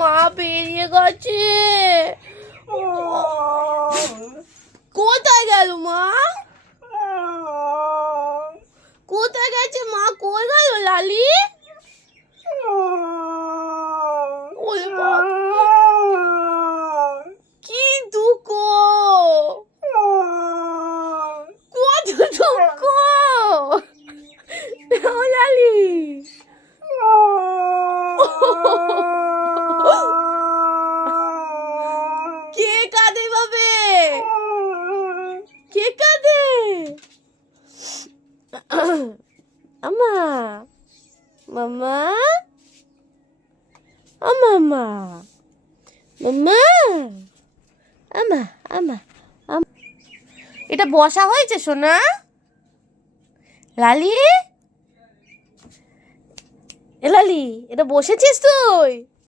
মা বেরিয়ে গেছে। কোথায় গেল মা? কোথায় গেছে মা? কই গেল লালি? কি দুঃখ, কত দুঃখ লালি। কে কাঁদে বাবে? কে কাঁদে? আমা মামা, মামা মামা, আমা আমা। এটা বসা হয়েছে সোনা? লালি, এ লালি, এটা বসেছিস তুই?